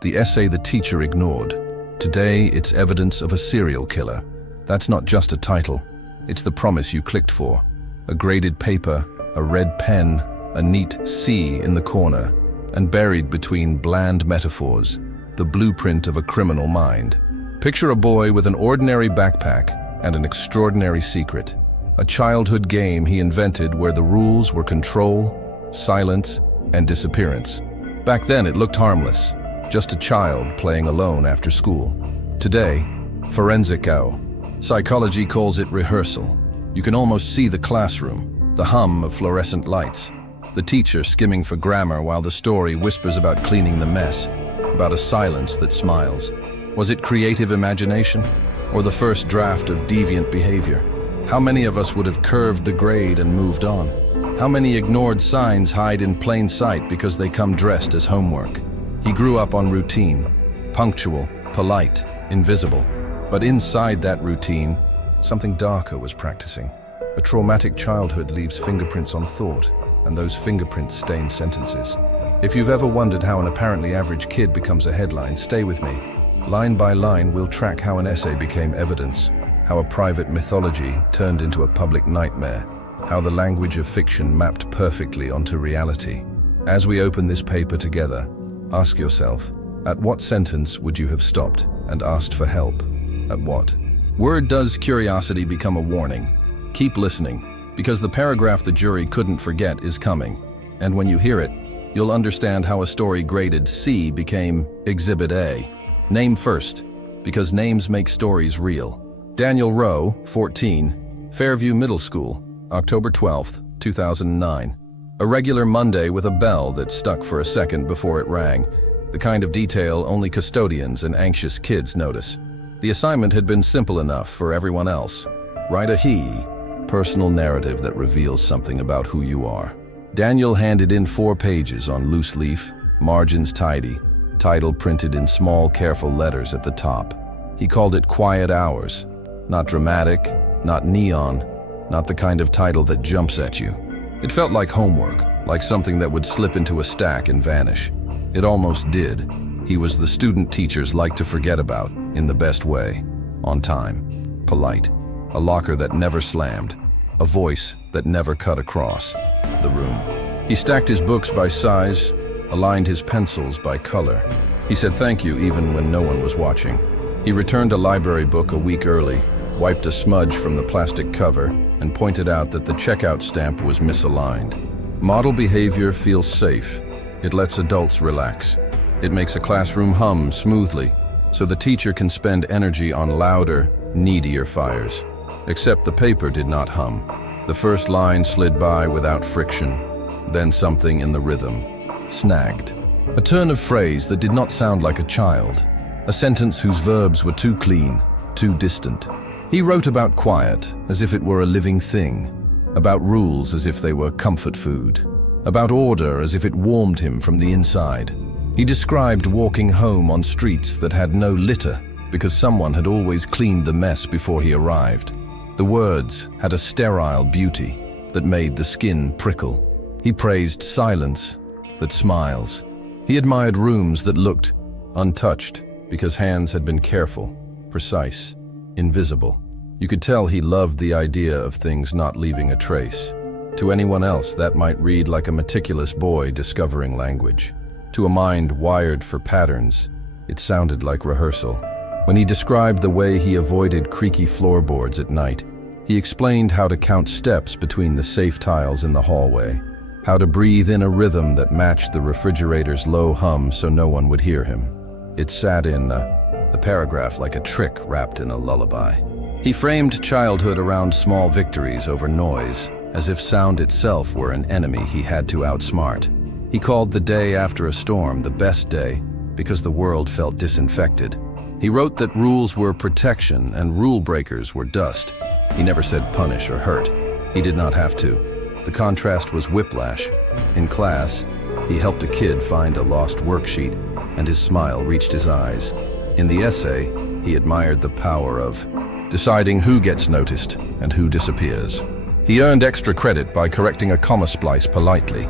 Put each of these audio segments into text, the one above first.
the essay the teacher ignored. Today, it's evidence of a serial killer. That's not just a title. It's the promise you clicked for. A graded paper, a red pen, a neat C in the corner, and buried between bland metaphors, the blueprint of a criminal mind. Picture a boy with an ordinary backpack and an extraordinary secret. A childhood game he invented where the rules were control, silence, and disappearance. Back then it looked harmless, just a child playing alone after school. Today, psychology calls it rehearsal. You can almost see the classroom, the hum of fluorescent lights, the teacher skimming for grammar while the story whispers about cleaning the mess, about a silence that smiles. Was it creative imagination, or the first draft of deviant behavior? How many of us would have curved the grade and moved on? How many ignored signs hide in plain sight because they come dressed as homework? He grew up on routine, punctual, polite, invisible. But inside that routine, something darker was practicing. A traumatic childhood leaves fingerprints on thought, and those fingerprints stain sentences. If you've ever wondered how an apparently average kid becomes a headline, stay with me. Line by line, we'll track how an essay became evidence, how a private mythology turned into a public nightmare, how the language of fiction mapped perfectly onto reality. As we open this paper together, ask yourself, at what sentence would you have stopped and asked for help? At what? Where does curiosity become a warning? Keep listening, because the paragraph the jury couldn't forget is coming. And when you hear it, you'll understand how a story graded C became Exhibit A. Name first, because names make stories real. Daniel Rowe, 14, Fairview Middle School, October 12, 2009. A regular Monday with a bell that stuck for a second before it rang, the kind of detail only custodians and anxious kids notice. The assignment had been simple enough for everyone else. Write a personal narrative that reveals something about who you are. Daniel handed in 4 pages on loose leaf, margins tidy, title printed in small, careful letters at the top. He called it Quiet Hours. Not dramatic, not neon, not the kind of title that jumps at you. It felt like homework, like something that would slip into a stack and vanish. It almost did. He was the student teachers like to forget about, in the best way. On time, polite, a locker that never slammed, a voice that never cut across the room. He stacked his books by size, aligned his pencils by color. He said thank you even when no one was watching. He returned a library book a week early, wiped a smudge from the plastic cover, and pointed out that the checkout stamp was misaligned. Model behavior feels safe. It lets adults relax. It makes a classroom hum smoothly, so the teacher can spend energy on louder, needier fires. Except the paper did not hum. The first line slid by without friction, then something in the rhythm snagged. A turn of phrase that did not sound like a child, a sentence whose verbs were too clean, too distant. He wrote about quiet as if it were a living thing, about rules as if they were comfort food, about order as if it warmed him from the inside. He described walking home on streets that had no litter because someone had always cleaned the mess before he arrived. The words had a sterile beauty that made the skin prickle. He praised silence that smiles. He admired rooms that looked untouched because hands had been careful, precise, invisible. You could tell he loved the idea of things not leaving a trace. To anyone else, that might read like a meticulous boy discovering language. To a mind wired for patterns, it sounded like rehearsal. When he described the way he avoided creaky floorboards at night, he explained how to count steps between the safe tiles in the hallway, how to breathe in a rhythm that matched the refrigerator's low hum so no one would hear him. It sat in the paragraph like a trick wrapped in a lullaby. He framed childhood around small victories over noise, as if sound itself were an enemy he had to outsmart. He called the day after a storm the best day because the world felt disinfected. He wrote that rules were protection and rule breakers were dust. He never said punish or hurt. He did not have to. The contrast was whiplash. In class, he helped a kid find a lost worksheet, and his smile reached his eyes. In the essay, he admired the power of deciding who gets noticed and who disappears. He earned extra credit by correcting a comma splice politely.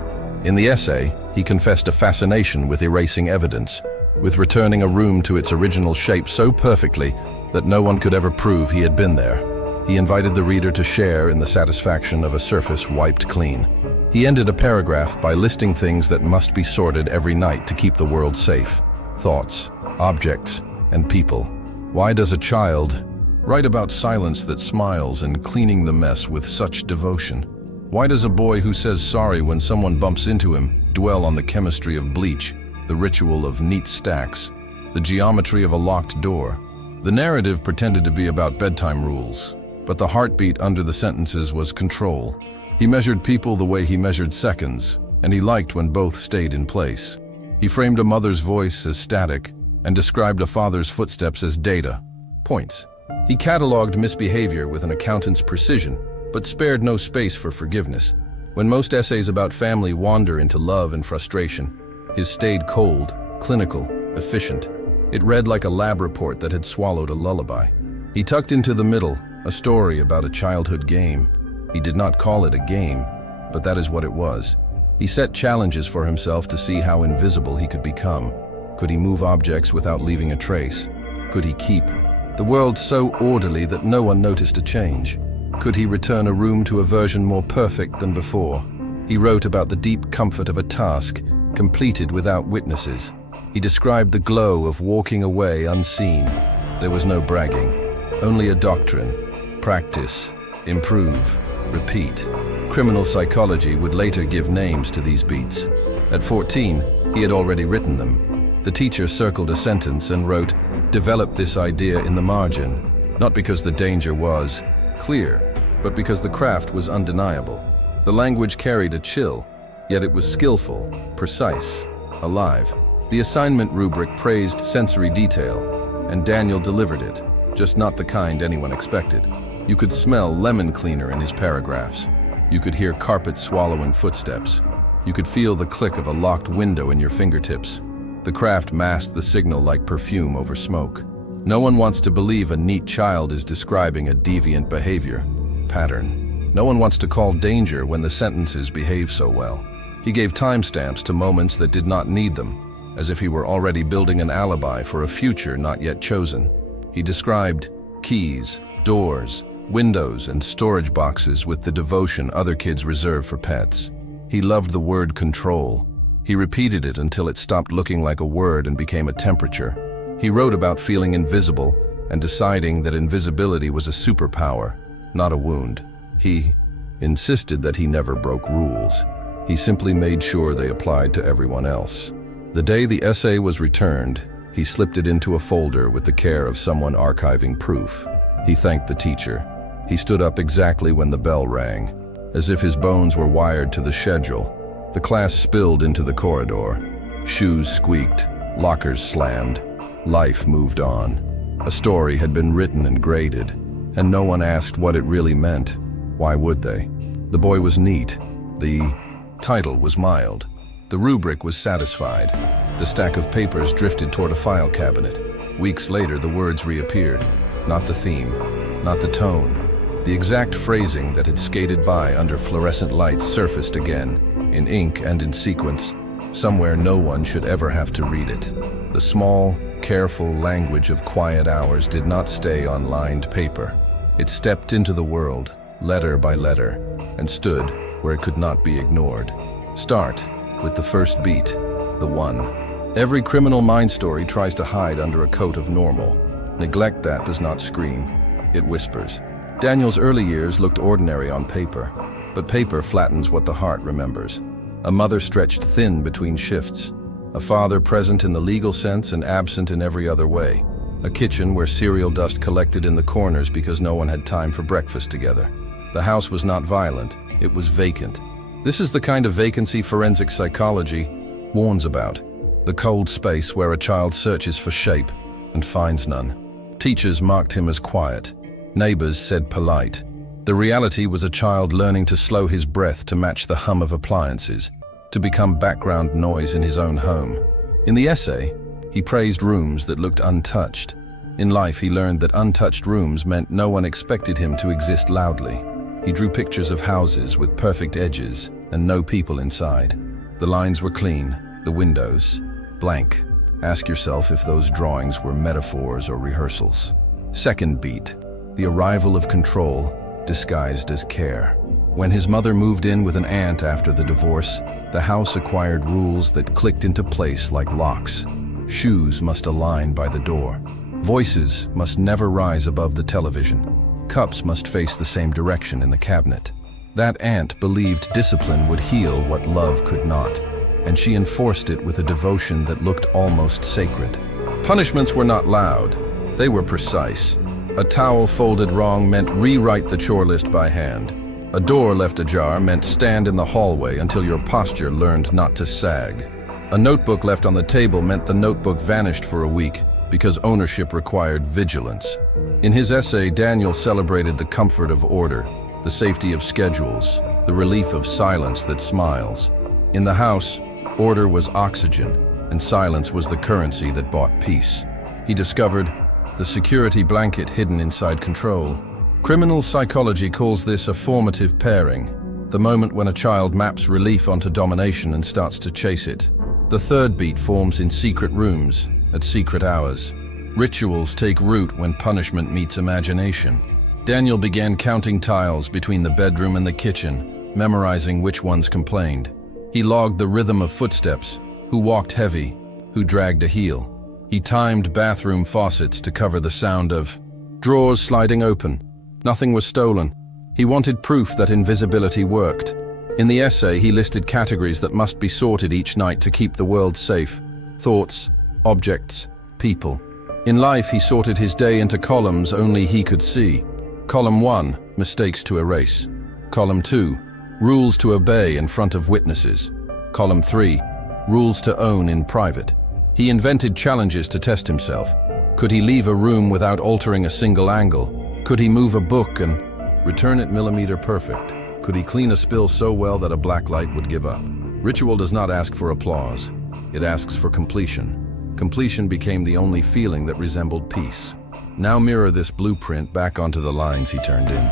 In the essay, he confessed a fascination with erasing evidence, with returning a room to its original shape so perfectly that no one could ever prove he had been there. He invited the reader to share in the satisfaction of a surface wiped clean. He ended a paragraph by listing things that must be sorted every night to keep the world safe: thoughts, objects, and people. Why does a child write about silence that smiles and cleaning the mess with such devotion? Why does a boy who says sorry when someone bumps into him dwell on the chemistry of bleach, the ritual of neat stacks, the geometry of a locked door? The narrative pretended to be about bedtime rules, but the heartbeat under the sentences was control. He measured people the way he measured seconds, and he liked when both stayed in place. He framed a mother's voice as static and described a father's footsteps as data, points. He cataloged misbehavior with an accountant's precision, but spared no space for forgiveness. When most essays about family wander into love and frustration, his stayed cold, clinical, efficient. It read like a lab report that had swallowed a lullaby. He tucked into the middle a story about a childhood game. He did not call it a game, but that is what it was. He set challenges for himself to see how invisible he could become. Could he move objects without leaving a trace? Could he keep the world so orderly that no one noticed a change? Could he return a room to a version more perfect than before? He wrote about the deep comfort of a task completed without witnesses. He described the glow of walking away unseen. There was no bragging, only a doctrine: practice, improve, repeat. Criminal psychology would later give names to these beats. At 14, he had already written them. The teacher circled a sentence and wrote, "Develop this idea in the margin," not because the danger was clear, but because the craft was undeniable. The language carried a chill, yet it was skillful, precise, alive. The assignment rubric praised sensory detail, and Daniel delivered it, just not the kind anyone expected. You could smell lemon cleaner in his paragraphs. You could hear carpet swallowing footsteps. You could feel the click of a locked window in your fingertips. The craft masked the signal like perfume over smoke. No one wants to believe a neat child is describing a deviant behavior pattern. No one wants to call danger when the sentences behave so well. He gave timestamps to moments that did not need them, as if he were already building an alibi for a future not yet chosen. He described keys, doors, windows, and storage boxes with the devotion other kids reserve for pets. He loved the word control. He repeated it until it stopped looking like a word and became a temperature. He wrote about feeling invisible and deciding that invisibility was a superpower, not a wound. He insisted that he never broke rules. He simply made sure they applied to everyone else. The day the essay was returned, he slipped it into a folder with the care of someone archiving proof. He thanked the teacher. He stood up exactly when the bell rang, as if his bones were wired to the schedule. The class spilled into the corridor. Shoes squeaked, lockers slammed. Life moved on. A story had been written and graded, and no one asked what it really meant. Why would they? The boy was neat. The title was mild. The rubric was satisfied. The stack of papers drifted toward a file cabinet. Weeks later, the words reappeared. Not the theme, not the tone. The exact phrasing that had skated by under fluorescent lights surfaced again, in ink and in sequence, somewhere no one should ever have to read it. The small, careful language of quiet hours did not stay on lined paper. It stepped into the world, letter by letter, and stood where it could not be ignored. Start with the first beat, the one. Every criminal mind story tries to hide under a coat of normal. Neglect that does not scream, it whispers. Daniel's early years looked ordinary on paper, but paper flattens what the heart remembers. A mother stretched thin between shifts. A father present in the legal sense and absent in every other way. A kitchen where cereal dust collected in the corners because no one had time for breakfast together. The house was not violent, it was vacant. This is the kind of vacancy forensic psychology warns about. The cold space where a child searches for shape and finds none. Teachers marked him as quiet. Neighbors said polite. The reality was a child learning to slow his breath to match the hum of appliances, to become background noise in his own home. In the essay, he praised rooms that looked untouched. In life, he learned that untouched rooms meant no one expected him to exist loudly. He drew pictures of houses with perfect edges and no people inside. The lines were clean, the windows blank. Ask yourself if those drawings were metaphors or rehearsals. Second beat, the arrival of control disguised as care. When his mother moved in with an aunt after the divorce, the house acquired rules that clicked into place like locks. Shoes must align by the door. Voices must never rise above the television. Cups must face the same direction in the cabinet. That aunt believed discipline would heal what love could not, and she enforced it with a devotion that looked almost sacred. Punishments were not loud. They were precise. A towel folded wrong meant rewrite the chore list by hand. A door left ajar meant stand in the hallway until your posture learned not to sag. A notebook left on the table meant the notebook vanished for a week because ownership required vigilance. In his essay, Daniel celebrated the comfort of order, the safety of schedules, the relief of silence that smiles. In the house, order was oxygen, and silence was the currency that bought peace. He discovered the security blanket hidden inside control. Criminal psychology calls this a formative pairing, the moment when a child maps relief onto domination and starts to chase it. The third beat forms in secret rooms, at secret hours. Rituals take root when punishment meets imagination. Daniel began counting tiles between the bedroom and the kitchen, memorizing which ones complained. He logged the rhythm of footsteps, who walked heavy, who dragged a heel. He timed bathroom faucets to cover the sound of drawers sliding open. Nothing was stolen. He wanted proof that invisibility worked. In the essay, he listed categories that must be sorted each night to keep the world safe: thoughts, objects, people. In life, he sorted his day into columns only he could see. Column 1, mistakes to erase. Column 2, rules to obey in front of witnesses. Column 3, rules to own in private. He invented challenges to test himself. Could he leave a room without altering a single angle? Could he move a book and return it millimeter perfect? Could he clean a spill so well that a black light would give up? Ritual does not ask for applause. It asks for completion. Completion became the only feeling that resembled peace. Now mirror this blueprint back onto the lines he turned in.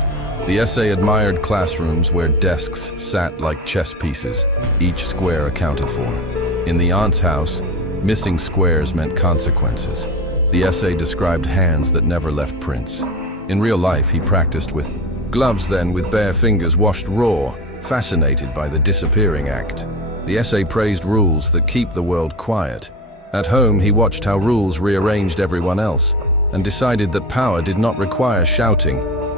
The essay admired classrooms where desks sat like chess pieces, each square accounted for. In the aunt's house, missing squares meant consequences. The essay described hands that never left prints. In real life, he practiced with gloves, then with bare fingers washed raw, fascinated by the disappearing act. The essay praised rules that keep the world quiet. At home, he watched how rules rearranged everyone else and decided that power did not require shouting.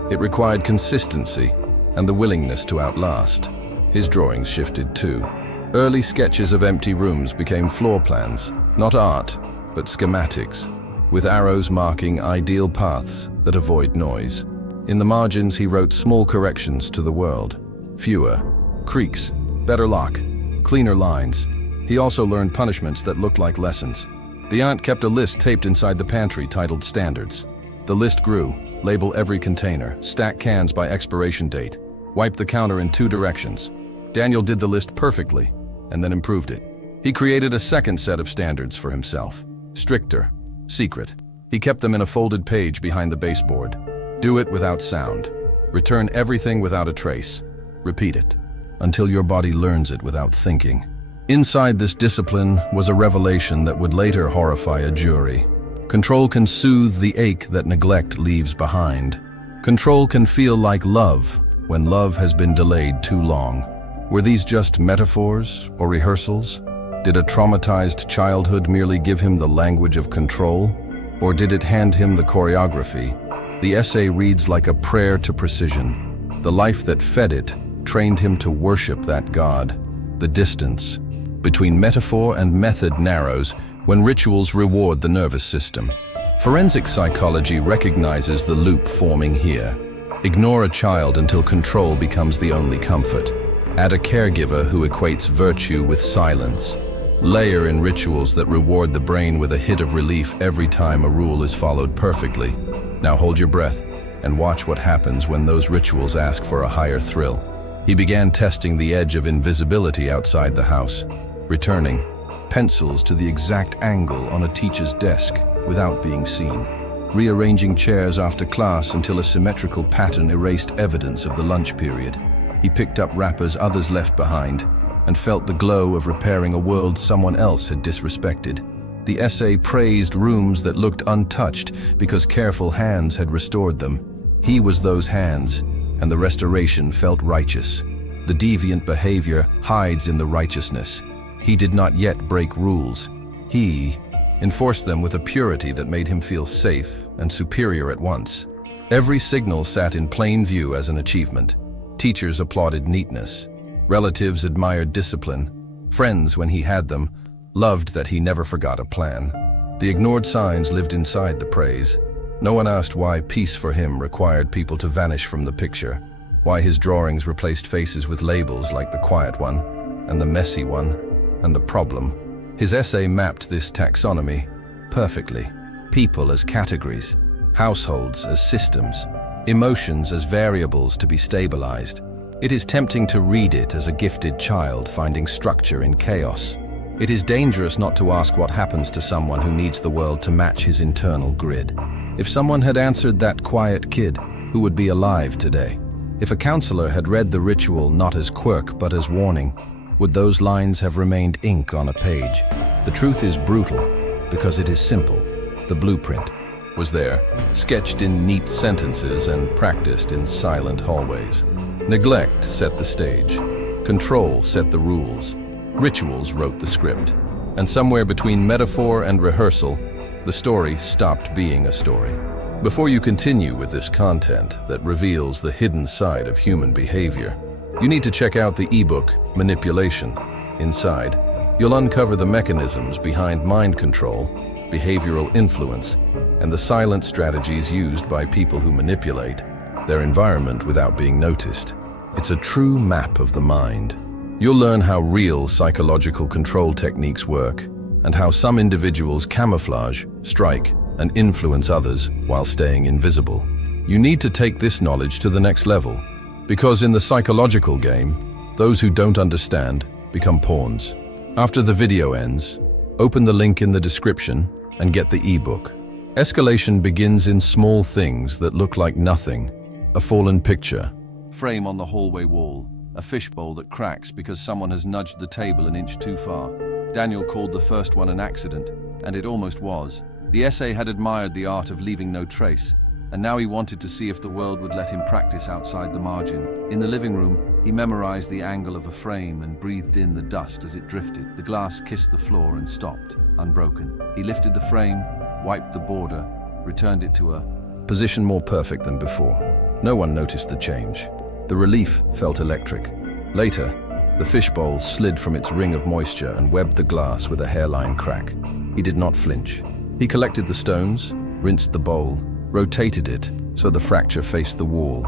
It required consistency and the willingness to outlast. His drawings shifted too. Early sketches of empty rooms became floor plans, not art, but schematics, with arrows marking ideal paths that avoid noise. In the margins, he wrote small corrections to the world. Fewer creaks, better lock, cleaner lines. He also learned punishments that looked like lessons. The aunt kept a list taped inside the pantry titled Standards. The list grew: label every container, stack cans by expiration date, wipe the counter in 2 directions. Daniel did the list perfectly and then improved it. He created a second set of standards for himself. Stricter, secret. He kept them in a folded page behind the baseboard. Do it without sound. Return everything without a trace. Repeat it until your body learns it without thinking. Inside this discipline was a revelation that would later horrify a jury. Control can soothe the ache that neglect leaves behind. Control can feel like love when love has been delayed too long. Were these just metaphors or rehearsals? Did a traumatized childhood merely give him the language of control? Or did it hand him the choreography? The essay reads like a prayer to precision. The life that fed it trained him to worship that God. The distance between metaphor and method narrows when rituals reward the nervous system. Forensic psychology recognizes the loop forming here. Ignore a child until control becomes the only comfort. Add a caregiver who equates virtue with silence. Layer in rituals that reward the brain with a hit of relief every time a rule is followed perfectly. Now hold your breath and watch what happens when those rituals ask for a higher thrill. He began testing the edge of invisibility outside the house, returning pencils to the exact angle on a teacher's desk without being seen, rearranging chairs after class until a symmetrical pattern erased evidence of the lunch period. He picked up wrappers others left behind and felt the glow of repairing a world someone else had disrespected. The essay praised rooms that looked untouched because careful hands had restored them. He was those hands, and the restoration felt righteous. The deviant behavior hides in the righteousness. He did not yet break rules. He enforced them with a purity that made him feel safe and superior at once. Every signal sat in plain view as an achievement. Teachers applauded neatness. Relatives admired discipline. Friends, when he had them, loved that he never forgot a plan. The ignored signs lived inside the praise. No one asked why peace for him required people to vanish from the picture, why his drawings replaced faces with labels like the quiet one, and the messy one, and the problem. His essay mapped this taxonomy perfectly. People as categories, households as systems, emotions as variables to be stabilized. It is tempting to read it as a gifted child finding structure in chaos. It is dangerous not to ask what happens to someone who needs the world to match his internal grid. If someone had answered that quiet kid, who would be alive today? If a counselor had read the ritual not as quirk but as warning, would those lines have remained ink on a page? The truth is brutal because it is simple. The blueprint was there, sketched in neat sentences and practiced in silent hallways. Neglect set the stage. Control set the rules. Rituals wrote the script. And somewhere between metaphor and rehearsal, the story stopped being a story. Before you continue with this content that reveals the hidden side of human behavior, you need to check out the ebook, Manipulation. Inside, you'll uncover the mechanisms behind mind control, behavioral influence, and the silent strategies used by people who manipulate their environment without being noticed. It's a true map of the mind. You'll learn how real psychological control techniques work and how some individuals camouflage, strike, and influence others while staying invisible. You need to take this knowledge to the next level, because in the psychological game, those who don't understand become pawns. After the video ends, open the link in the description and get the ebook. Escalation begins in small things that look like nothing. A fallen picture, frame on the hallway wall, a fishbowl that cracks because someone has nudged the table an inch too far. Daniel called the first one an accident, and it almost was. The essay had admired the art of leaving no trace, and now he wanted to see if the world would let him practice outside the margin. In the living room, he memorized the angle of a frame and breathed in the dust as it drifted. The glass kissed the floor and stopped, unbroken. He lifted the frame, wiped the border, returned it to a position more perfect than before. No one noticed the change. The relief felt electric. Later, the fishbowl slid from its ring of moisture and webbed the glass with a hairline crack. He did not flinch. He collected the stones, rinsed the bowl, rotated it so the fracture faced the wall.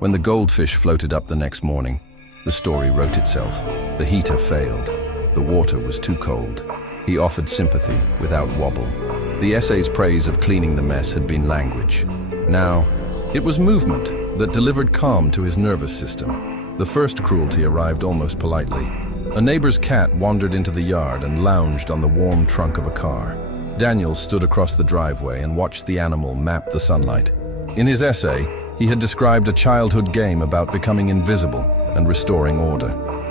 When the goldfish floated up the next morning, the story wrote itself. The heater failed. The water was too cold. He offered sympathy without wobble. The essay's praise of cleaning the mess had been language. Now, it was movement that delivered calm to his nervous system. The first cruelty arrived almost politely. A neighbor's cat wandered into the yard and lounged on the warm trunk of a car. Daniel stood across the driveway and watched the animal map the sunlight. In his essay, he had described a childhood game about becoming invisible and restoring order.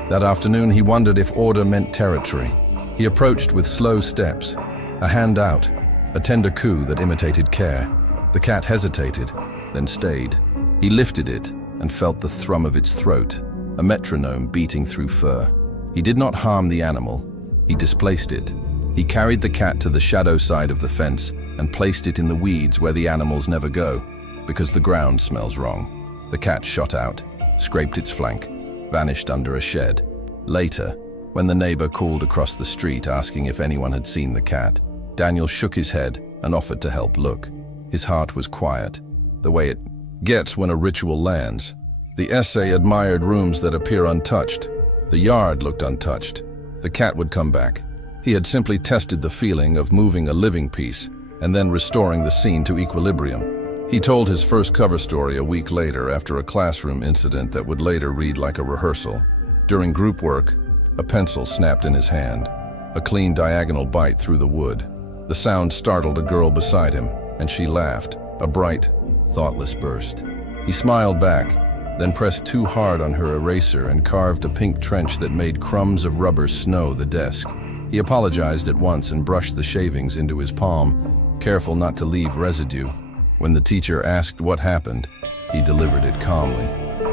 That afternoon, he wondered if order meant territory. He approached with slow steps, a hand out, a tender coo that imitated care. The cat hesitated, then stayed. He lifted it and felt the thrum of its throat, a metronome beating through fur. He did not harm the animal. He displaced it. He carried the cat to the shadow side of the fence and placed it in the weeds where the animals never go, because the ground smells wrong. The cat shot out, scraped its flank, vanished under a shed. Later, when the neighbor called across the street asking if anyone had seen the cat, Daniel shook his head and offered to help look. His heart was quiet, the way it gets when a ritual lands. The essay admired rooms that appear untouched. The yard looked untouched. The cat would come back. He had simply tested the feeling of moving a living piece and then restoring the scene to equilibrium. He told his first cover story a week later after a classroom incident that would later read like a rehearsal. During group work, a pencil snapped in his hand, a clean diagonal bite through the wood. The sound startled a girl beside him, and she laughed, a bright, thoughtless burst. He smiled back, then pressed too hard on her eraser and carved a pink trench that made crumbs of rubber snow the desk. He He apologized at once and brushed the shavings into his palm, careful not to leave residue. When the teacher asked what happened, he delivered it calmly.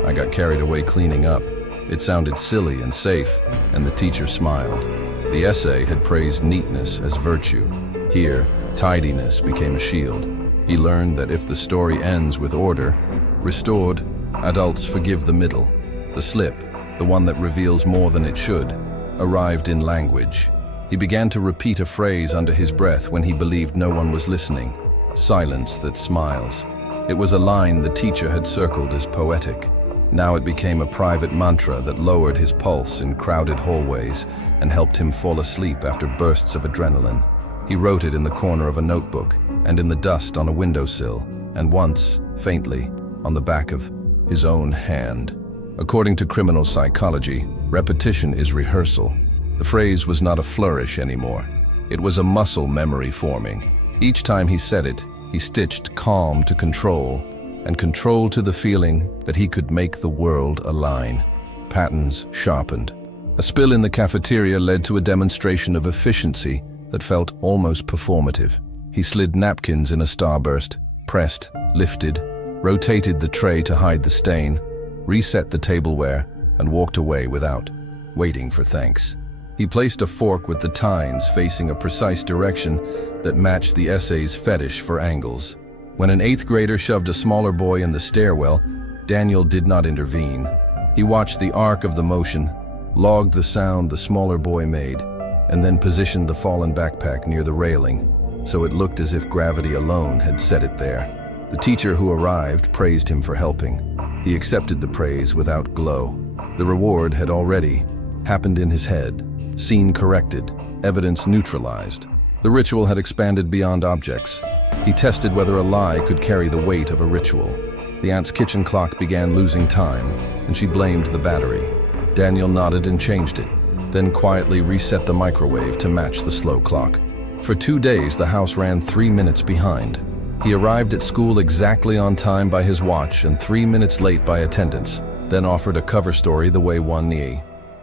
"I got carried away cleaning up. It sounded silly and safe," and the teacher smiled. The essay had praised neatness as virtue. Here, tidiness became a shield. He learned that if the story ends with order, restored, adults forgive the middle. The slip, the one that reveals more than it should, arrived in language. He began to repeat a phrase under his breath when he believed no one was listening. "Silence that smiles." It was a line the teacher had circled as poetic. Now it became a private mantra that lowered his pulse in crowded hallways and helped him fall asleep after bursts of adrenaline. He wrote it in the corner of a notebook, and in the dust on a windowsill, and once, faintly, on the back of his own hand. According to criminal psychology, repetition is rehearsal. The phrase was not a flourish anymore. It was a muscle memory forming. Each time he said it, he stitched calm to control, and control to the feeling that he could make the world align. Patterns sharpened. A spill in the cafeteria led to a demonstration of efficiency that felt almost performative. He slid napkins in a starburst, pressed, lifted, rotated the tray to hide the stain, reset the tableware, and walked away without waiting for thanks. He placed a fork with the tines facing a precise direction that matched the essay's fetish for angles. When an 8th grader shoved a smaller boy in the stairwell, Daniel did not intervene. He watched the arc of the motion, logged the sound the smaller boy made, and then positioned the fallen backpack near the railing, so it looked as if gravity alone had set it there. The teacher who arrived praised him for helping. He accepted the praise without glow. The reward had already happened in his head, scene corrected, evidence neutralized. The ritual had expanded beyond objects. He tested whether a lie could carry the weight of a ritual. The aunt's kitchen clock began losing time, and she blamed the battery. Daniel nodded and changed it, then quietly reset the microwave to match the slow clock. For 2 days, the house ran 3 minutes behind. He arrived at school exactly on time by his watch and 3 minutes late by attendance, then offered a cover story the way one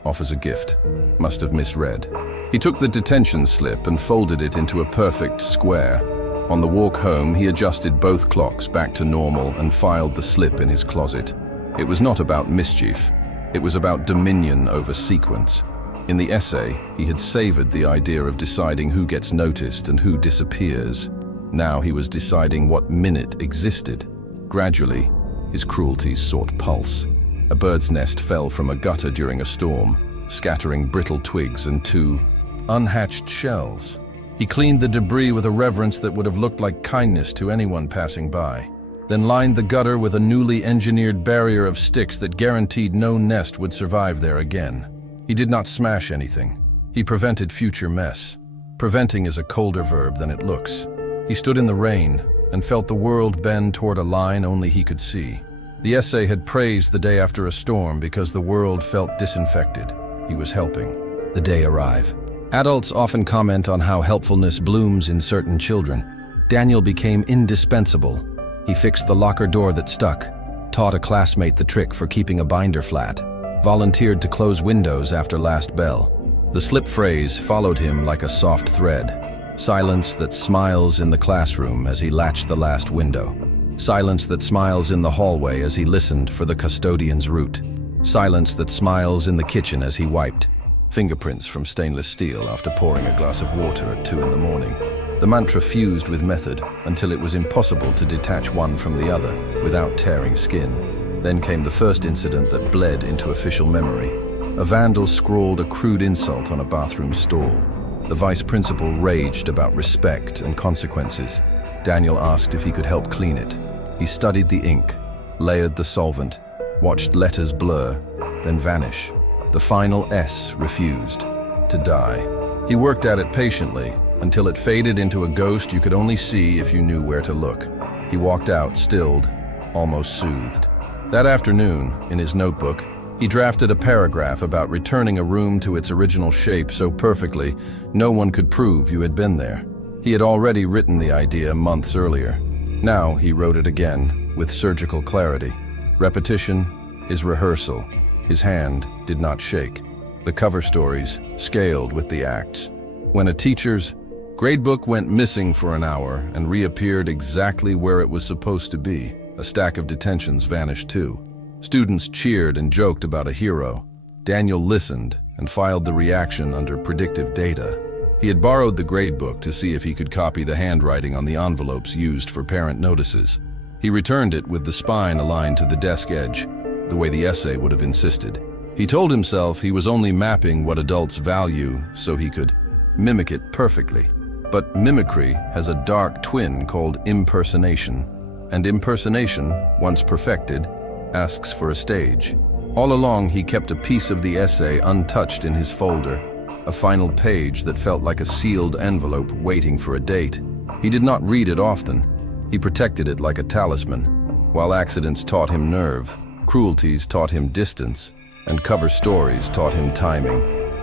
offers a gift. Must have misread. He took the detention slip and folded it into a perfect square. On the walk home, he adjusted both clocks back to normal and filed the slip in his closet. It was not about mischief. It was about dominion over sequence. In the essay, he had savored the idea of deciding who gets noticed and who disappears. Now he was deciding what minute existed. Gradually, his cruelties sought pulse. A bird's nest fell from a gutter during a storm, scattering brittle twigs and 2 unhatched shells. He cleaned the debris with a reverence that would have looked like kindness to anyone passing by, then lined the gutter with a newly engineered barrier of sticks that guaranteed no nest would survive there again. He did not smash anything. He prevented future mess. Preventing is a colder verb than it looks. He stood in the rain and felt the world bend toward a line only he could see. The essay had praised the day after a storm because the world felt disinfected. He was helping. The day arrived. Adults often comment on how helpfulness blooms in certain children. Daniel became indispensable. He fixed the locker door that stuck, taught a classmate the trick for keeping a binder flat, volunteered to close windows after last bell. The slip phrase followed him like a soft thread. Silence that smiles in the classroom as he latched the last window. Silence that smiles in the hallway as he listened for the custodian's route. Silence that smiles in the kitchen as he wiped fingerprints from stainless steel after pouring a glass of water at 2 in the morning. The mantra fused with method until it was impossible to detach one from the other without tearing skin. Then came the first incident that bled into official memory. A vandal scrawled a crude insult on a bathroom stall. The vice principal raged about respect and consequences. Daniel asked if he could help clean it. He studied the ink, layered the solvent, watched letters blur, then vanish. The final S refused to die. He worked at it patiently until it faded into a ghost you could only see if you knew where to look. He walked out, stilled, almost soothed. That afternoon, in his notebook, he drafted a paragraph about returning a room to its original shape so perfectly no one could prove you had been there. He had already written the idea months earlier. Now he wrote it again, with surgical clarity. Repetition is rehearsal. His hand did not shake. The cover stories scaled with the acts. when a teacher's gradebook went missing for an hour and reappeared exactly where it was supposed to be. A stack of detentions vanished too. Students cheered and joked about a hero. Daniel listened and filed the reaction under predictive data. He had borrowed the gradebook to see if he could copy the handwriting on the envelopes used for parent notices. He returned it with the spine aligned to the desk edge, the way the essay would have insisted. He told himself he was only mapping what adults value so he could mimic it perfectly. But mimicry has a dark twin called impersonation, and impersonation, once perfected, asks for a stage. All along, he kept a piece of the essay untouched in his folder, a final page that felt like a sealed envelope waiting for a date. He did not read it often. He protected it like a talisman. While accidents taught him nerve, cruelties taught him distance, and cover stories taught him timing.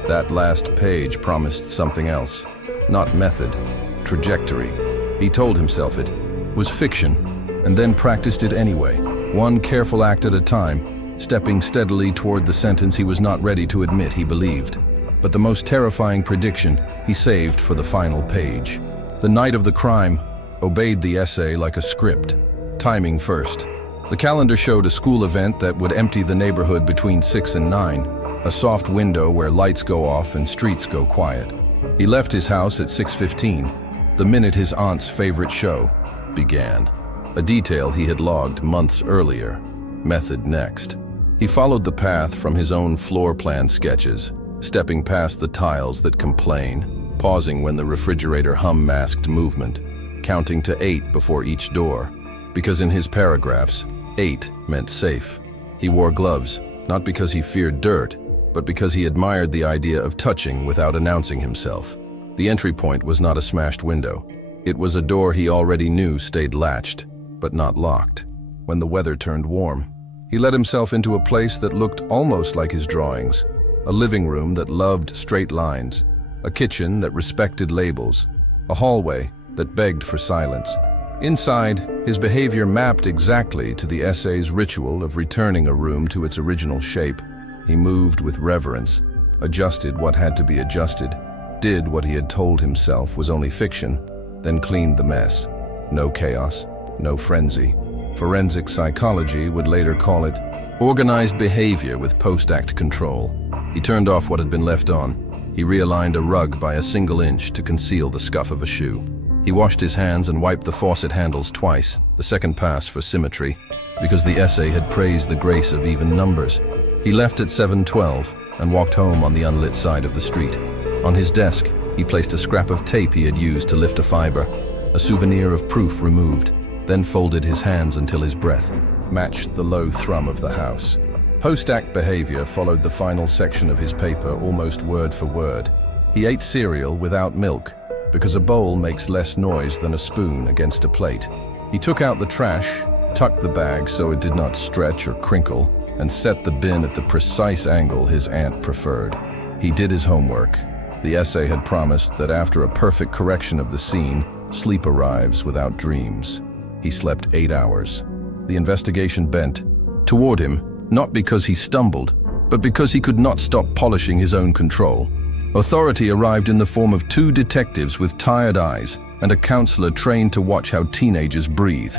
That last page promised something else. Not method, trajectory. He told himself it was fiction, and then practiced it anyway, one careful act at a time, stepping steadily toward the sentence he was not ready to admit he believed. But the most terrifying prediction he saved for the final page. The night of the crime obeyed the essay like a script, timing first. The calendar showed a school event that would empty the neighborhood between 6 and 9, a soft window where lights go off and streets go quiet. He left his house at 6:15, the minute his aunt's favorite show began, a detail he had logged months earlier. Method next. He followed the path from his own floor plan sketches, stepping past the tiles that complain, pausing when the refrigerator hum-masked movement, counting to 8 before each door, because in his paragraphs, 8 meant safe. He wore gloves, not because he feared dirt, but because he admired the idea of touching without announcing himself. The entry point was not a smashed window. It was a door he already knew stayed latched, but not locked. When the weather turned warm, he let himself into a place that looked almost like his drawings, a living room that loved straight lines, a kitchen that respected labels, a hallway that begged for silence. Inside, his behavior mapped exactly to the essay's ritual of returning a room to its original shape. He moved with reverence, adjusted what had to be adjusted, did what he had told himself was only fiction, then cleaned the mess. No chaos, no frenzy. Forensic psychology would later call it organized behavior with post-act control. He turned off what had been left on. He realigned a rug by a single inch to conceal the scuff of a shoe. He washed his hands and wiped the faucet handles twice, the second pass for symmetry, because the essay had praised the grace of even numbers. He left at 7:12 and walked home on the unlit side of the street. On his desk, he placed a scrap of tape he had used to lift a fiber, a souvenir of proof removed, then folded his hands until his breath matched the low thrum of the house. Post-act behavior followed the final section of his paper almost word for word. He ate cereal without milk, because a bowl makes less noise than a spoon against a plate. He took out the trash, tucked the bag so it did not stretch or crinkle, and set the bin at the precise angle his aunt preferred. He did his homework. The essay had promised that after a perfect correction of the scene, sleep arrives without dreams. He slept 8 hours. The investigation bent toward him, not because he stumbled, but because he could not stop polishing his own control. Authority arrived in the form of 2 detectives with tired eyes and a counselor trained to watch how teenagers breathe.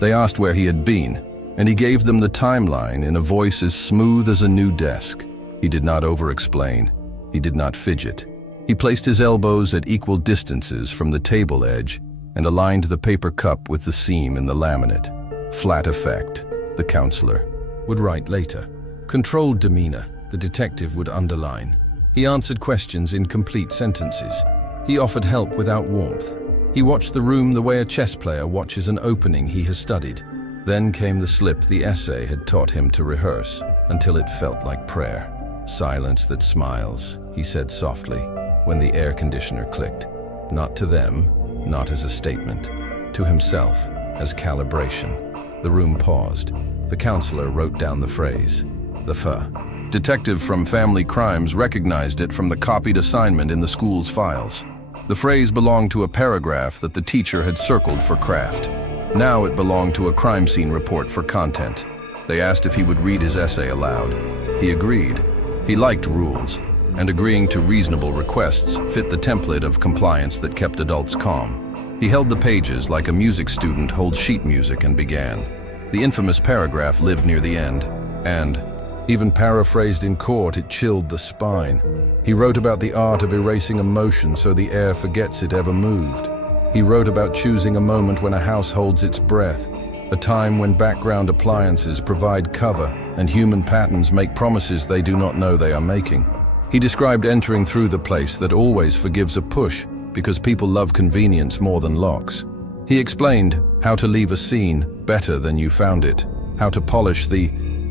They asked where he had been, and he gave them the timeline in a voice as smooth as a new desk. He did not over-explain. He did not fidget. He placed his elbows at equal distances from the table edge and aligned the paper cup with the seam in the laminate. Flat effect, the counselor would write later. Controlled demeanor, the detective would underline. He answered questions in complete sentences. He offered help without warmth. He watched the room the way a chess player watches an opening he has studied. Then came the slip the essay had taught him to rehearse, until it felt like prayer. Silence that smiles, he said softly, when the air conditioner clicked. Not to them, not as a statement. To himself, as calibration. The room paused. The counselor wrote down the phrase. The detective from Family Crimes recognized it from the copied assignment in the school's files. The phrase belonged to a paragraph that the teacher had circled for craft. Now it belonged to a crime scene report for content. They asked if he would read his essay aloud. He agreed. He liked rules. and agreeing to reasonable requests fit the template of compliance that kept adults calm. He held the pages like a music student holds sheet music and began. The infamous paragraph lived near the end, and, even paraphrased in court, it chilled the spine. He wrote about the art of erasing emotion so the air forgets it ever moved. He wrote about choosing a moment when a house holds its breath, a time when background appliances provide cover and human patterns make promises they do not know they are making. He described entering through the place that always forgives a push because people love convenience more than locks. He explained how to leave a scene better than you found it, how to polish the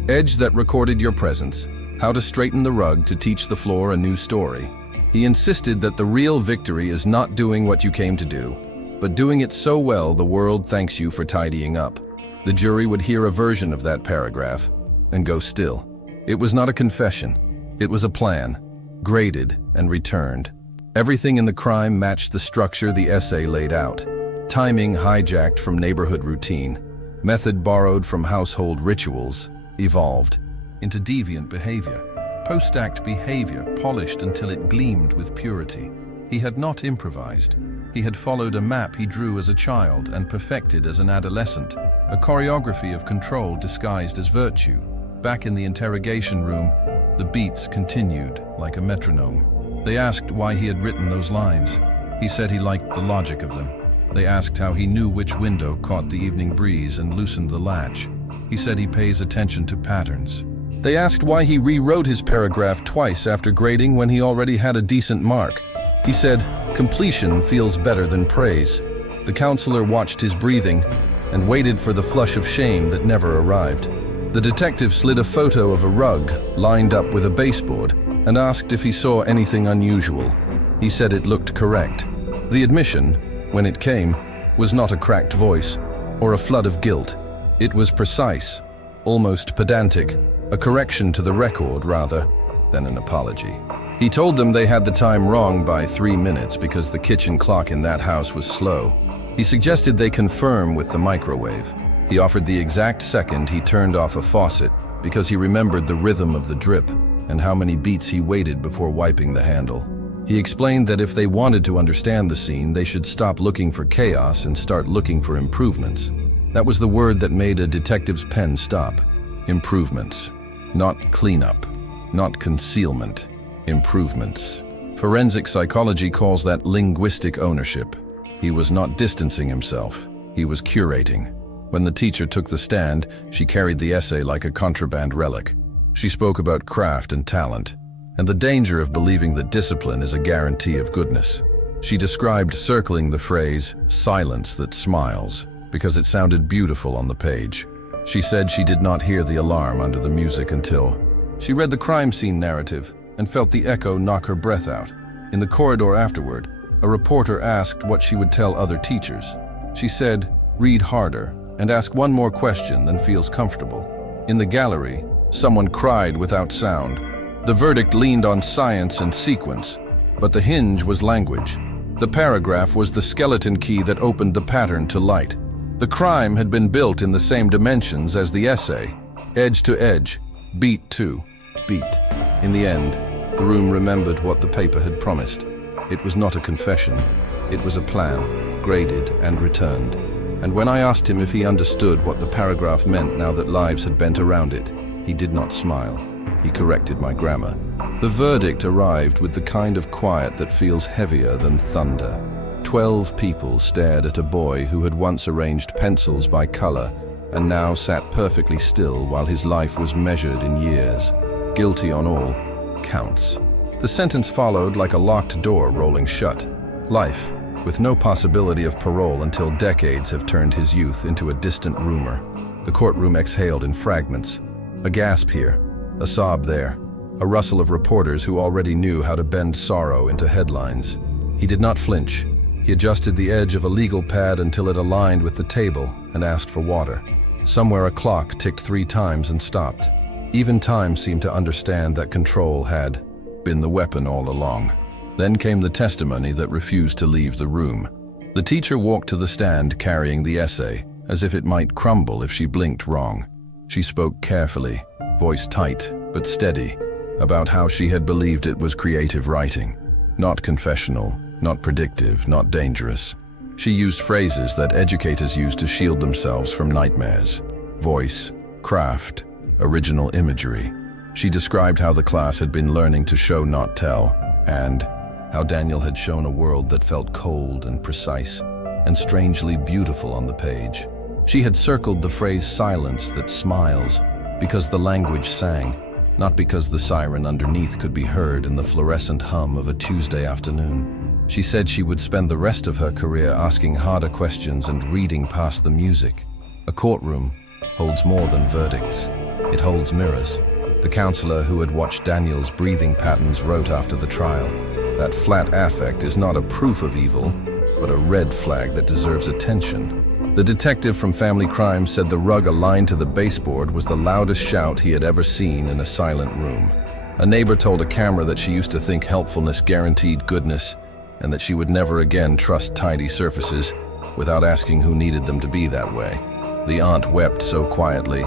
edge that recorded your presence, how to straighten the rug to teach the floor a new story. He insisted that the real victory is not doing what you came to do, but doing it so well the world thanks you for tidying up. The jury would hear a version of that paragraph and go still. It was not a confession. It was a plan, graded and returned. Everything in the crime matched the structure the essay laid out. Timing hijacked from neighborhood routine. Method borrowed from household rituals. Evolved into deviant behavior. Post-act behavior polished until it gleamed with purity. He had not improvised. He had followed a map he drew as a child and perfected as an adolescent, a choreography of control disguised as virtue. Back in the interrogation room, the beats continued like a metronome. They asked why he had written those lines. He said he liked the logic of them. They asked how he knew which window caught the evening breeze and loosened the latch. He said he pays attention to patterns. They asked why he rewrote his paragraph twice after grading when he already had a decent mark. He said, completion feels better than praise. The counselor watched his breathing and waited for the flush of shame that never arrived. The detective slid a photo of a rug lined up with a baseboard and asked if he saw anything unusual. He said it looked correct. The admission, when it came, was not a cracked voice or a flood of guilt. It was precise, almost pedantic, a correction to the record rather than an apology. He told them they had the time wrong by 3 minutes because the kitchen clock in that house was slow. He suggested they confirm with the microwave. He offered the exact second he turned off a faucet because he remembered the rhythm of the drip and how many beats he waited before wiping the handle. He explained that if they wanted to understand the scene, they should stop looking for chaos and start looking for improvements. That was the word that made a detective's pen stop. Improvements. Not cleanup. Not concealment. Improvements. Forensic psychology calls that linguistic ownership. He was not distancing himself. He was curating. When the teacher took the stand, she carried the essay like a contraband relic. She spoke about craft and talent, and the danger of believing that discipline is a guarantee of goodness. She described circling the phrase, silence that smiles, because it sounded beautiful on the page. She said she did not hear the alarm under the music until she read the crime scene narrative and felt the echo knock her breath out. In the corridor afterward, a reporter asked what she would tell other teachers. She said, read harder and ask one more question than feels comfortable. In the gallery, someone cried without sound. The verdict leaned on science and sequence, but the hinge was language. The paragraph was the skeleton key that opened the pattern to light. The crime had been built in the same dimensions as the essay, edge to edge, beat to beat. In the end, the room remembered what the paper had promised. It was not a confession. It was a plan, graded and returned. And when I asked him if he understood what the paragraph meant now that lives had bent around it, he did not smile. He corrected my grammar. The verdict arrived with the kind of quiet that feels heavier than thunder. 12 people stared at a boy who had once arranged pencils by color and now sat perfectly still while his life was measured in years. Guilty on all counts. The sentence followed like a locked door rolling shut. Life, with no possibility of parole until decades have turned his youth into a distant rumor. The courtroom exhaled in fragments. A gasp here, a sob there, a rustle of reporters who already knew how to bend sorrow into headlines. He did not flinch. He adjusted the edge of a legal pad until it aligned with the table and asked for water. Somewhere a clock ticked 3 times and stopped. Even time seemed to understand that control had been the weapon all along. Then came the testimony that refused to leave the room. The teacher walked to the stand carrying the essay, as if it might crumble if she blinked wrong. She spoke carefully, voice tight but steady. about how she had believed it was creative writing. Not confessional, not predictive, not dangerous. She used phrases that educators use to shield themselves from nightmares. Voice, craft, original imagery. She described how the class had been learning to show, not tell, and how Daniel had shown a world that felt cold and precise and strangely beautiful on the page. She had circled the phrase silence that smiles because the language sang, not because the siren underneath could be heard in the fluorescent hum of a Tuesday afternoon. She said she would spend the rest of her career asking harder questions and reading past the music. A courtroom holds more than verdicts. It holds mirrors. The counselor who had watched Daniel's breathing patterns wrote after the trial, "That flat affect is not a proof of evil, but a red flag that deserves attention." The detective from Family Crime said the rug aligned to the baseboard was the loudest shout he had ever seen in a silent room. A neighbor told a camera that she used to think helpfulness guaranteed goodness, and that she would never again trust tidy surfaces without asking who needed them to be that way. The aunt wept so quietly.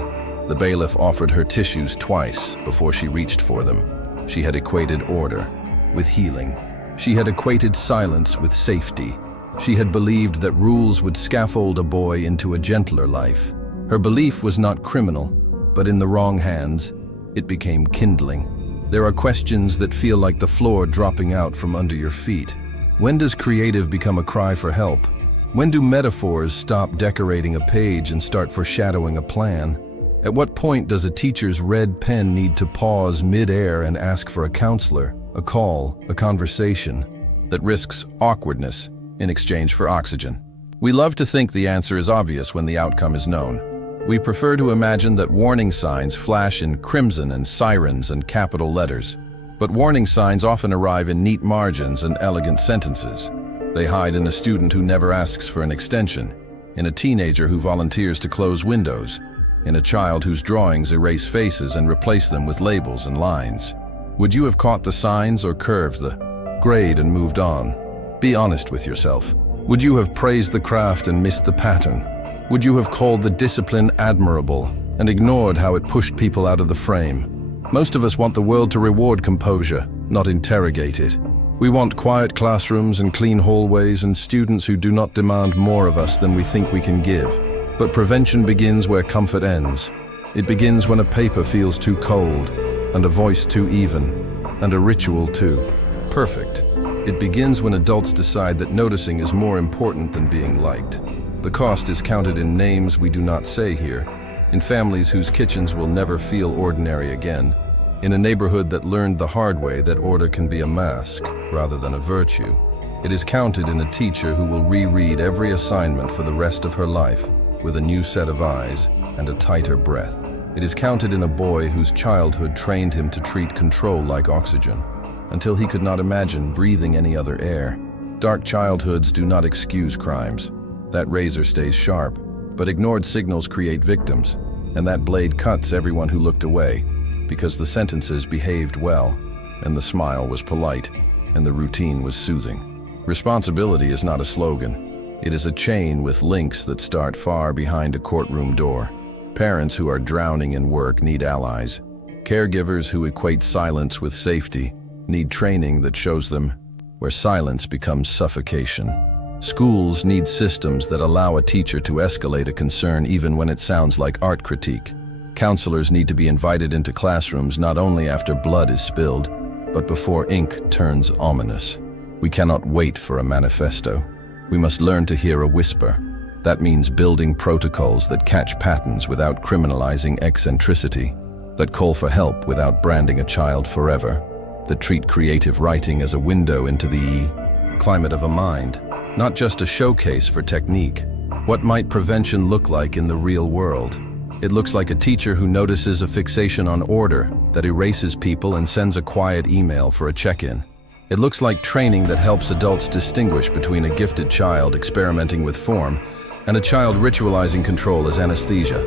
The bailiff offered her tissues twice before she reached for them. She had equated order with healing. She had equated silence with safety. She had believed that rules would scaffold a boy into a gentler life. Her belief was not criminal, but in the wrong hands, it became kindling. There are questions that feel like the floor dropping out from under your feet. When does creative become a cry for help? When do metaphors stop decorating a page and start foreshadowing a plan? At what point does a teacher's red pen need to pause mid-air and ask for a counselor, a call, a conversation that risks awkwardness in exchange for oxygen? We love to think the answer is obvious when the outcome is known. We prefer to imagine that warning signs flash in crimson and sirens and capital letters. But warning signs often arrive in neat margins and elegant sentences. They hide in a student who never asks for an extension, in a teenager who volunteers to close windows, in a child whose drawings erase faces and replace them with labels and lines. Would you have caught the signs or curved the grade and moved on? Be honest with yourself. Would you have praised the craft and missed the pattern? Would you have called the discipline admirable and ignored how it pushed people out of the frame? Most of us want the world to reward composure, not interrogate it. We want quiet classrooms and clean hallways and students who do not demand more of us than we think we can give. But prevention begins where comfort ends. It begins when a paper feels too cold, and a voice too even, and a ritual too perfect. It begins when adults decide that noticing is more important than being liked. The cost is counted in names we do not say here, in families whose kitchens will never feel ordinary again, in a neighborhood that learned the hard way that order can be a mask rather than a virtue. It is counted in a teacher who will reread every assignment for the rest of her life with a new set of eyes and a tighter breath. It is counted in a boy whose childhood trained him to treat control like oxygen, until he could not imagine breathing any other air. Dark childhoods do not excuse crimes. That razor stays sharp, but ignored signals create victims, and that blade cuts everyone who looked away, because the sentences behaved well, and the smile was polite, and the routine was soothing. Responsibility is not a slogan. It is a chain with links that start far behind a courtroom door. Parents who are drowning in work need allies. Caregivers who equate silence with safety need training that shows them where silence becomes suffocation. Schools need systems that allow a teacher to escalate a concern even when it sounds like art critique. Counselors need to be invited into classrooms not only after blood is spilled, but before ink turns ominous. We cannot wait for a manifesto. We must learn to hear a whisper. That means building protocols that catch patterns without criminalizing eccentricity, that call for help without branding a child forever, that treat creative writing as a window into the climate of a mind, not just a showcase for technique. What might prevention look like in the real world? It looks like a teacher who notices a fixation on order that erases people and sends a quiet email for a check-in. It looks like training that helps adults distinguish between a gifted child experimenting with form and a child ritualizing control as anesthesia.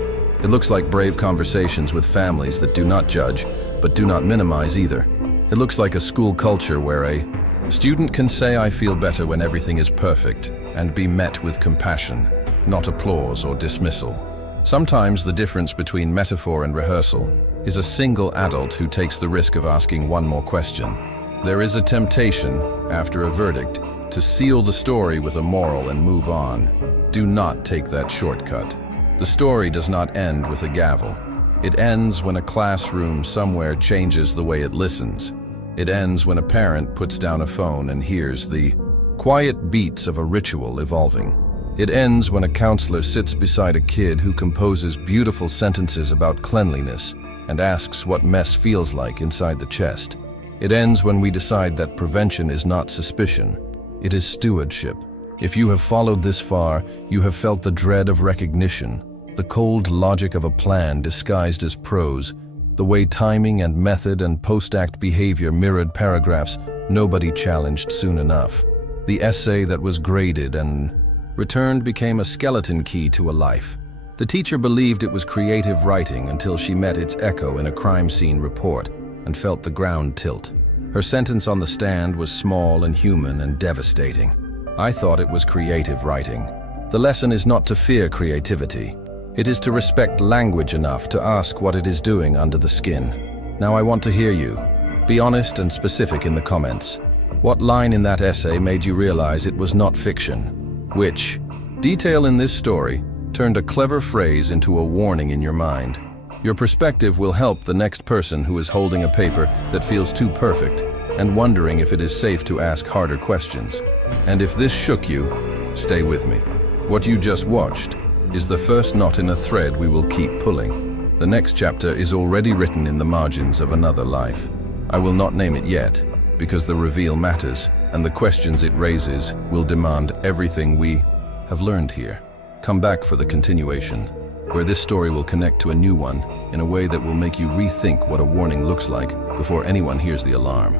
It looks like brave conversations with families that do not judge, but do not minimize either. It looks like a school culture where a student can say, "I feel better when everything is perfect," and be met with compassion, not applause or dismissal. Sometimes the difference between metaphor and rehearsal is a single adult who takes the risk of asking one more question. There is a temptation, after a verdict, to seal the story with a moral and move on. Do not take that shortcut. The story does not end with a gavel. It ends when a classroom somewhere changes the way it listens. It ends when a parent puts down a phone and hears the quiet beats of a ritual evolving. It ends when a counselor sits beside a kid who composes beautiful sentences about cleanliness and asks what mess feels like inside the chest. It ends when we decide that prevention is not suspicion, it is stewardship. If you have followed this far, you have felt the dread of recognition, the cold logic of a plan disguised as prose, the way timing and method and post-act behavior mirrored paragraphs nobody challenged soon enough. The essay that was graded and returned became a skeleton key to a life. The teacher believed it was creative writing until she met its echo in a crime scene report and felt the ground tilt. Her sentence on the stand was small and human and devastating. I thought it was creative writing. The lesson is not to fear creativity. It is to respect language enough to ask what it is doing under the skin. Now I want to hear you. Be honest and specific in the comments. What line in that essay made you realize it was not fiction? Which detail in this story turned a clever phrase into a warning in your mind? Your perspective will help the next person who is holding a paper that feels too perfect and wondering if it is safe to ask harder questions. And if this shook you, stay with me. What you just watched is the first knot in a thread we will keep pulling. The next chapter is already written in the margins of another life. I will not name it yet, because the reveal matters, and the questions it raises will demand everything we have learned here. Come back for the continuation, where this story will connect to a new one in a way that will make you rethink what a warning looks like before anyone hears the alarm.